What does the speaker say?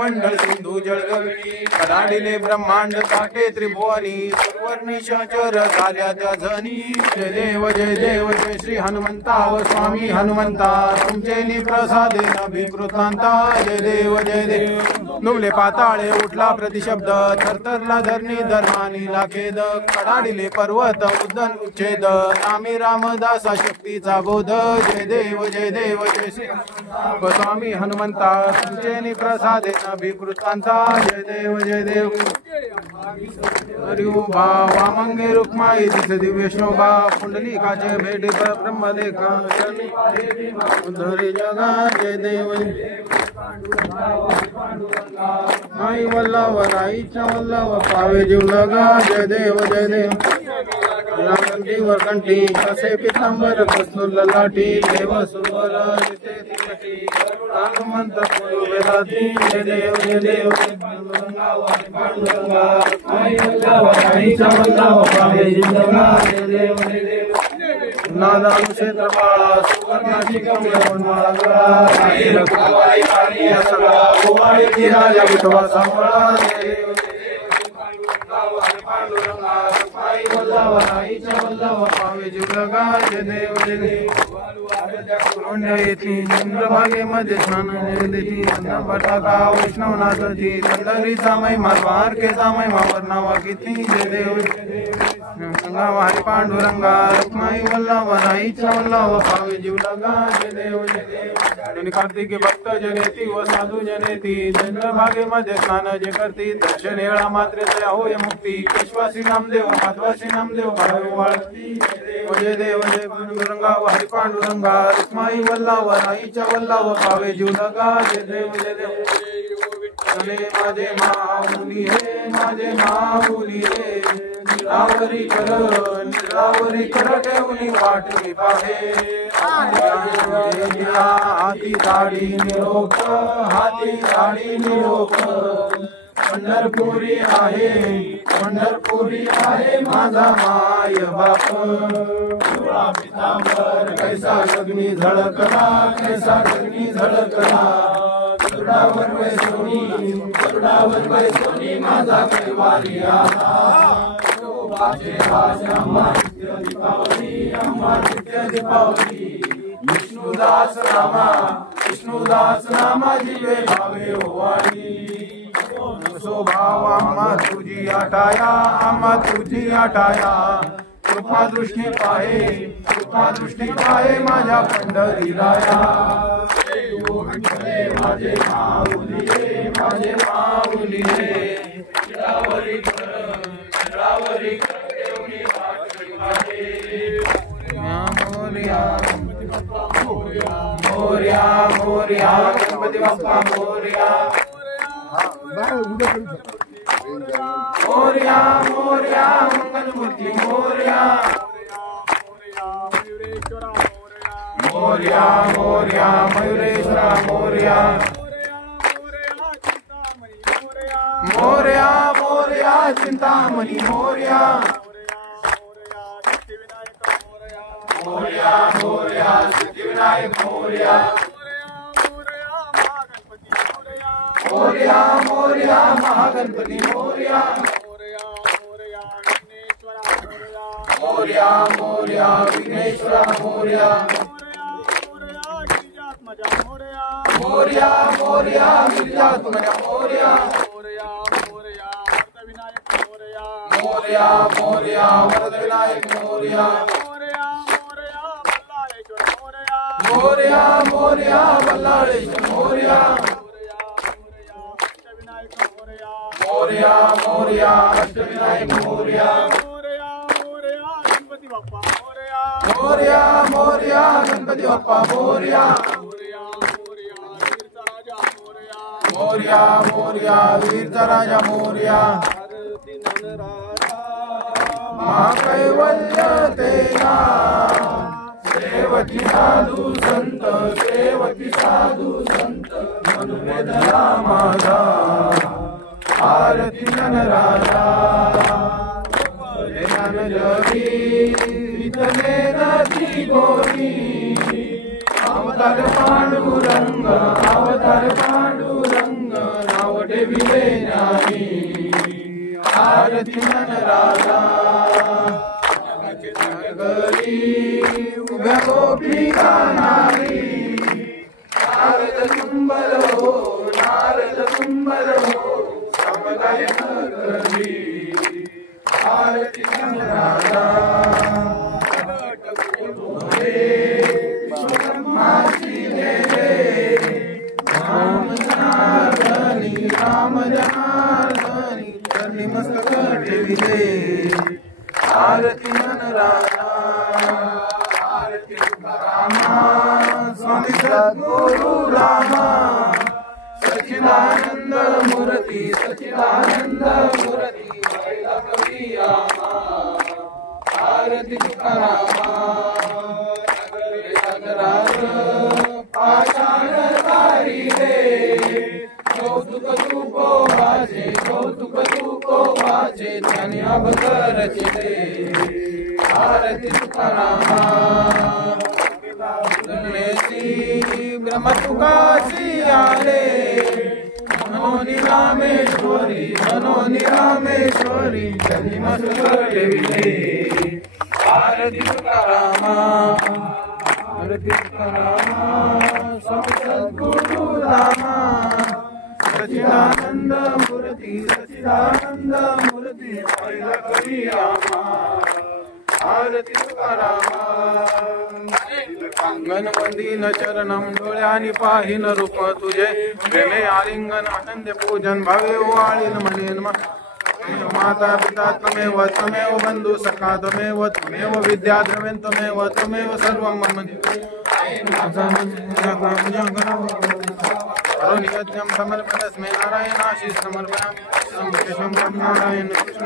भूमंडल सिंधु जळगविणी कडाडिले ब्रह्मांड काटे त्रिभुवनी सुवर्णिशाचर झाल्या त्या जनी जय देव जय श्री हनुमंता व स्वामी हनुमंता तुमचे प्रसादे अभिकृतांता जय देव नुमले पाताळे उठला प्रतिशब्द थरथरला धरणी धर्मानी लाखेद कडाडिले पर्वत उद्दन उच्छेद नामी रामदासा शक्तीचा बोध जय देव जय श्री स्वामी हनुमंता तुमचे प्रसादे अभिकृतांता जय देव हरिओबा वामंगे रुक्माई दिस दिव्य शोभा पुंडलिकाचे भेटे ब्रह्मलेखा जगा जय देव आई वल्लभ राईच्या वल्लभ पावे जीव लगा जय देव कंठीवर कंठी कसे पितांबर कस्तूर लाठी देव सुवर आगमंत वेदाती जय देव आई वल्लभ राईच्या वल्लभ पावे जीव लगा जय देव नादान क्षेत्रपाळा सुवर्णाची कमळवनमाळा गळा रक्तवाळी पाणी सगळा गोवाळी राजा विठवा सांभाळा पांडुरंगा पायी वल्लभ राईच्या वल्लभ पावे जीव लगा जय देव चंद्रभागे मध्ये स्नान देती बटाका वैष्णवनाथी पंढरीचा महिमा द्वारकेचा महिमा वर्णावा किती जय देव हरि पांडुरंगा रुक्माई वल्लभ राईच्या वल्लभ पावे जीव लगा जय देव कार्तिकी भक्त जनेती व साधू जनेती चंद्रभागे मध्ये स्नान जे करती दर्शन येळा मात्रेचे होय मुक्ती विश्वासी नामदेव माधवासी नामदेव वाळती जय देव पांडुरंगा हरि पांडुरंगा रुक्माई वल्लभ राईच्या वल्लभ पावे जीव लगा जय देव माझे माऊली हे निरावरी कर ठेवली वाटली पाहे हाती दाढी निरोप पंढरपुरी आहे माझा माय बाप पितांबर कैसा अग्नी झळकला गरुडावर वैसोनी माझा कैवारी अम्मा नित्य दीपावली विष्णु विष्णुदास नामा विष्णुदास नामा जीवे भावे ओवाळी स्वभाव आम्हा तुझी आठाया आम्हा तुझी आठाया कृपा दृष्टी पाहे माझ्या पंढरी राया माझे माऊली मोरया मोरया गणपती बाप्पा मोरया मोरया मोरया मंगलमूर्ती मोरया मोरया मोरया मयुरेश्वरा मोरया मोरया मोरया चिंतामणी मोरया मोरया मोरया सिद्धिविनायक मोरया मोरया मोरया महागणपती मोरया मोरया मोरया विघ्नेश्वरा मोरया मोरया मोरया गिरिजात्मजा मोरया मोरया मोरया वरदविनायक मोरया मोरया मोरया बल्लाळेश्वर मोरया मोरया मोरया अष्टविनायक मोरया मोरया मोरया गणपती बाप्पा मोरया मोरया मोरया वीरचा राजा मोरया महाकैवल्य तेरा सेवकी साधू संत मनुवेदना माझा आरती राजा जगी इतने नदी गोरी अवतार पांडुरंग नाव ठेविले ज्ञानी आरती राजा उभ्या गोपी गाणारी नारद कुंभल हो समगायन करी आरती राजा ब्रह्माची देवे राम जनार्दनी करणी मस्तक ठेविले आरती राजा आरती रामा स्वामी सद्गुरु रामा सच्चिदानंद मूर्ती कवी आमा आरती तुकारामा पाषाण तारी रे कौतुक तू वाचे ज्ञानी अवतार रचिते आरती तुकारामा ब्रह्म तुकासी आले मनोनी रामेश्वरी जनी मस्तक ठेविले आरती तुकारामा स्वामी सद्गुरु रामा सच्चिदानंद मूर्ती पहिला कवी आमा आरती तुकारामा अंगण वंदीन चरणम डोळ्यानी पाहिन रूप तुझे प्रेमे आलिंगन आनंद पूजन भावे ओवाळीन म्हणेन माता पिता त्वमेव बंधु सखा त्वमेव विद्या द्रव्यं त्वमेव सर्वं मम नियज्ञं समर्पयामि नारायणाशीष समर्पयामि नारायण कृष्ण